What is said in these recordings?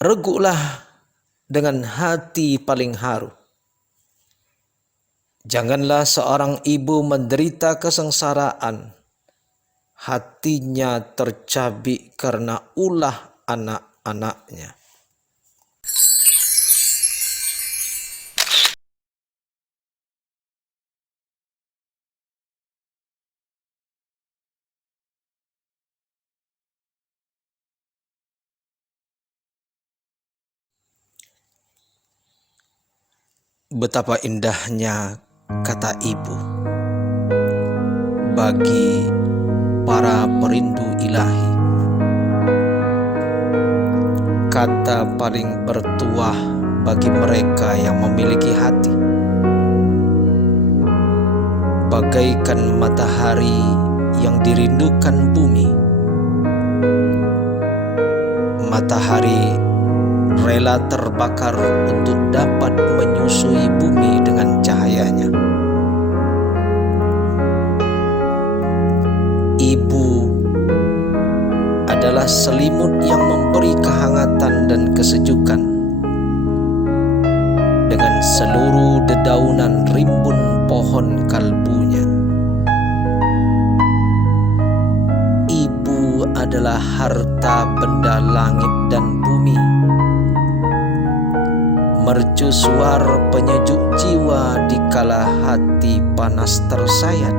reguklah dengan hati paling haru. Janganlah seorang ibu menderita kesengsaraan, hatinya tercabik karena ulah anak-anaknya. Betapa indahnya kata ibu bagi para perindu ilahi. Kata paling bertuah bagi mereka yang memiliki hati. Bagaikan matahari yang dirindukan bumi. Matahari rela terbakar untuk dapat menyusui bumi dengan cahayanya. Ibu adalah selimut yang memberi kehangatan dan kesejukan. Dengan seluruh dedaunan rimbun pohon kalbunya. Ibu adalah harta benda langit dan bumi. Mercusuar penyejuk jiwa dikala hati panas tersayat.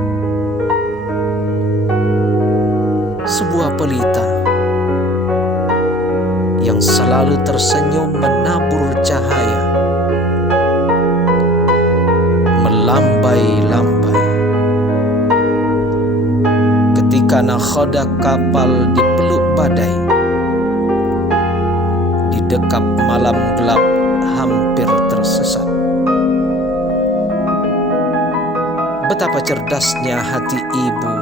Sebuah pelita yang selalu tersenyum menabur cahaya, melambai-lambai ketika nakhoda kapal dipeluk badai, didekap malam gelap hampir tersesat. Betapa cerdasnya hati ibu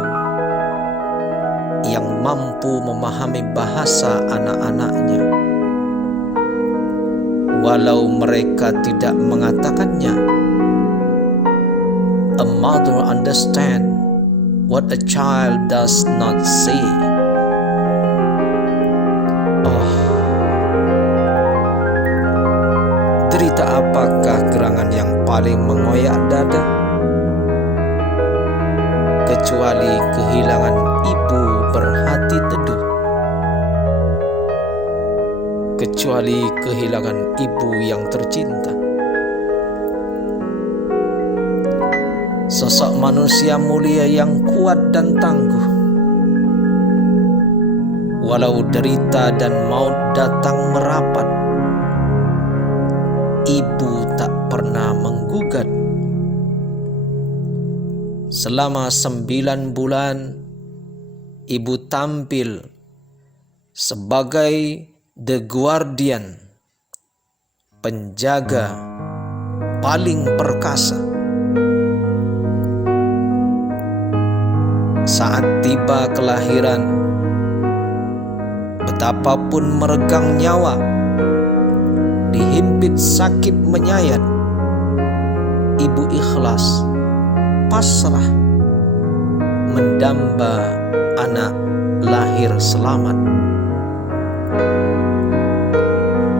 yang mampu memahami bahasa anak-anaknya, walau mereka tidak mengatakannya. A mother understands what a child does not say. Derita apakah gerangan yang paling mengoyak dada, kecuali kehilangan ibu berhati teduh, kecuali kehilangan ibu yang tercinta. Sosok manusia mulia yang kuat dan tangguh, walau derita dan maut datang merapat, ibu tak pernah menggugat. Selama 9 bulan, ibu tampil sebagai The Guardian, penjaga paling perkasa. Saat tiba kelahiran, betapapun meregang nyawa, dihimpit sakit menyayat, ibu ikhlas, pasrah, mendamba anak lahir selamat.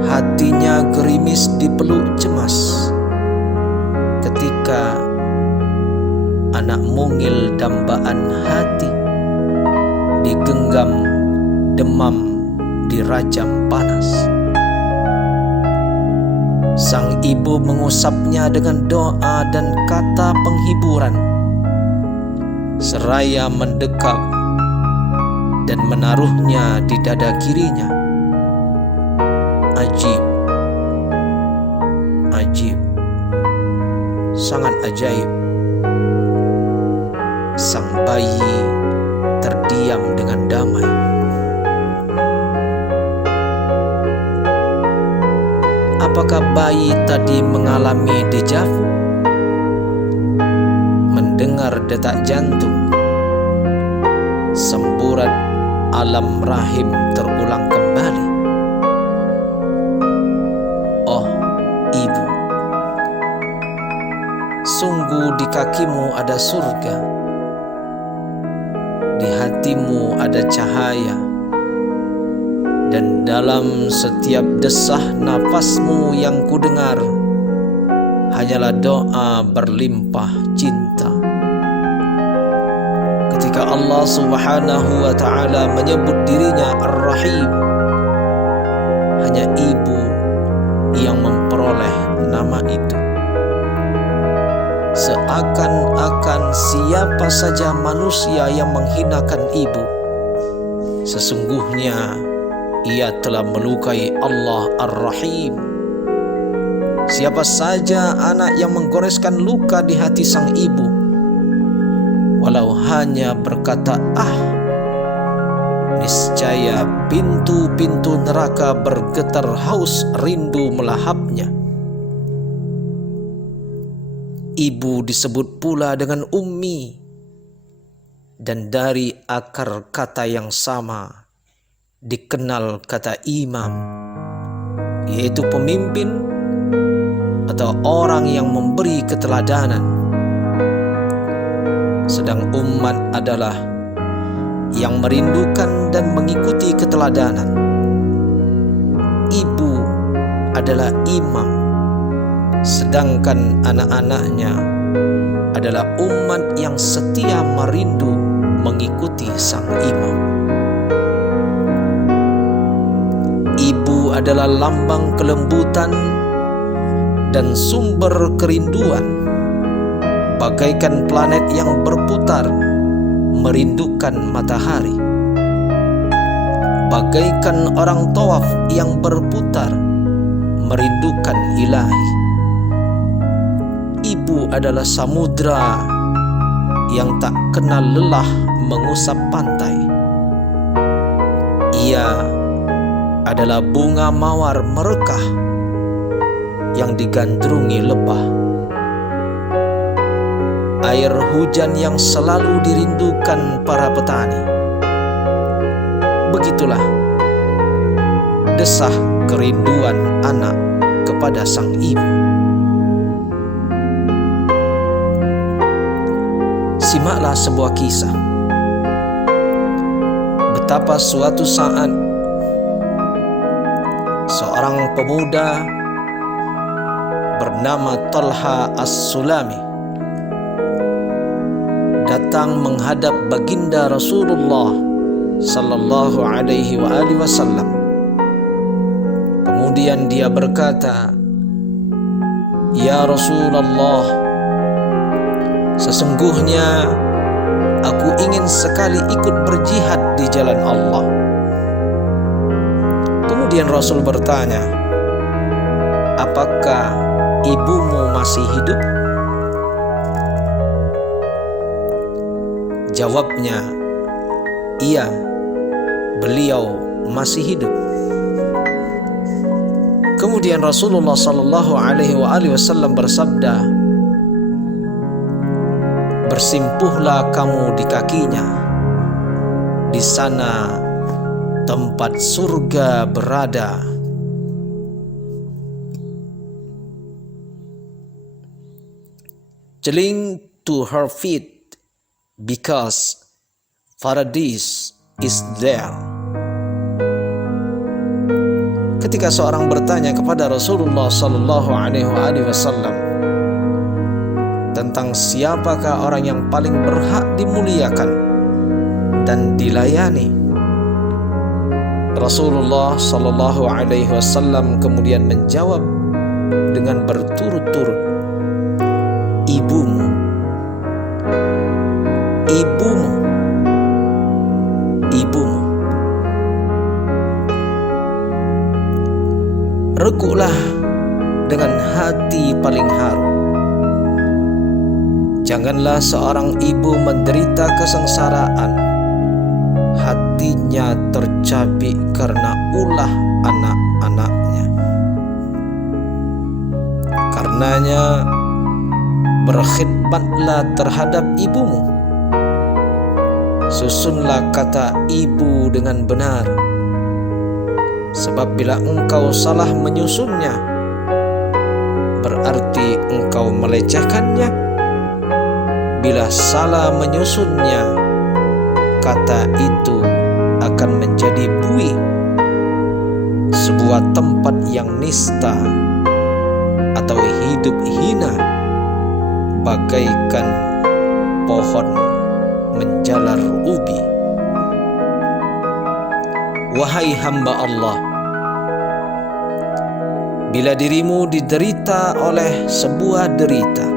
Hatinya gerimis dipeluk cemas ketika anak mungil dambaan hati digenggam demam dirajam panas. Sang ibu mengusapnya dengan doa dan kata penghiburan, seraya mendekap dan menaruhnya di dada kirinya. Ajib, ajib, sangat ajaib. Sang bayi terdiam dengan damai. Apakah bayi tadi mengalami dejavu? Mendengar detak jantung, semburat alam rahim terulang kembali. Oh, ibu, sungguh di kakimu ada surga, di hatimu ada cahaya, dan dalam setiap desah nafasmu yang kudengar hanyalah doa berlimpah cinta. Ketika Allah Subhanahu wa ta'ala menyebut dirinya Ar-Rahim, hanya ibu yang memperoleh nama itu. Seakan-akan siapa saja manusia yang menghinakan ibu, sesungguhnya ia telah melukai Allah Ar-Rahim. Siapa saja anak yang menggoreskan luka di hati sang ibu, walau hanya berkata niscaya pintu-pintu neraka bergetar haus rindu melahapnya. Ibu disebut pula dengan ummi, dan dari akar kata yang sama dikenal kata imam, yaitu pemimpin atau orang yang memberi keteladanan. Sedang ummat adalah yang merindukan dan mengikuti keteladanan. Ibu adalah imam, sedangkan anak-anaknya adalah umat yang setia merindu mengikuti sang imam. Ibu adalah lambang kelembutan dan sumber kerinduan, bagaikan planet yang berputar merindukan matahari, bagaikan orang tawaf yang berputar merindukan ilahi. Ibu adalah samudra yang tak kenal lelah mengusap pantai. Ia adalah bunga mawar merekah yang digandrungi lebah. Air hujan yang selalu dirindukan para petani. Begitulah desah kerinduan anak kepada sang ibu. Simaklah sebuah kisah betapa suatu saat seorang pemuda bernama Talha As-Sulami datang menghadap baginda Rasulullah sallallahu alaihi wasallam. Kemudian dia berkata, "Ya Rasulullah, sesungguhnya aku ingin sekali ikut berjihad di jalan Allah." Kemudian Rasul bertanya, "Apakah ibumu masih hidup?" Jawabnya, "Iya, beliau masih hidup." Kemudian Rasulullah sallallahu alaihi wasallam bersabda, "Bersimpuhlah kamu di kakinya. Di sana tempat surga berada." Cling to her feet because paradise is there. Ketika seorang bertanya kepada Rasulullah sallallahu alaihi wasallam tentang siapakah orang yang paling berhak dimuliakan dan dilayani, Rasulullah sallallahu alaihi wasallam kemudian menjawab dengan berturut-turut, "Ibumu, ibumu, ibumu." Reguklah dengan hati paling haru. Janganlah seorang ibu menderita kesengsaraan, hatinya tercabik karena ulah anak-anaknya. Karenanya berkhidmatlah terhadap ibumu. Susunlah kata ibu dengan benar, sebab bila engkau salah menyusunnya, berarti engkau melecehkannya. Bila salah menyusunnya, kata itu akan menjadi buih sebuah tempat yang nista atau hidup hina, bagaikan pohon menjalar ubi. Wahai hamba Allah, bila dirimu diderita oleh sebuah derita,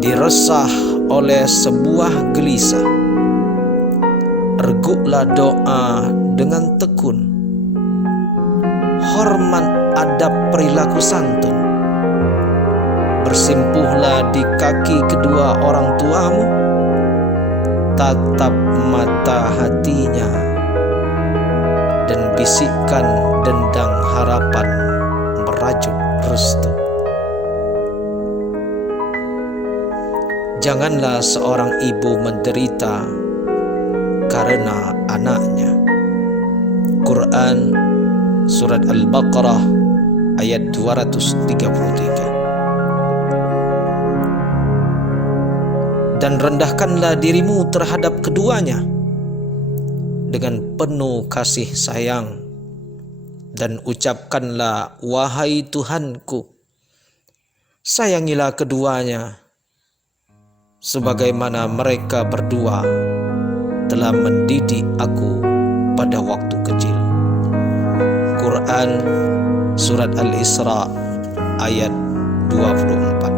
diresah oleh sebuah gelisah, reguklah doa dengan tekun, hormat adab perilaku santun, bersimpuhlah di kaki kedua orang tuamu, tatap mata hatinya, dan bisikkan dendang harapan merajut restu. Janganlah seorang ibu menderita karena anaknya. Quran Surat Al-Baqarah ayat 233. Dan rendahkanlah dirimu terhadap keduanya dengan penuh kasih sayang, dan ucapkanlah, wahai Tuhanku, sayangilah keduanya sebagaimana mereka berdua telah mendidik aku pada waktu kecil. Quran Surat Al-Isra ayat 24.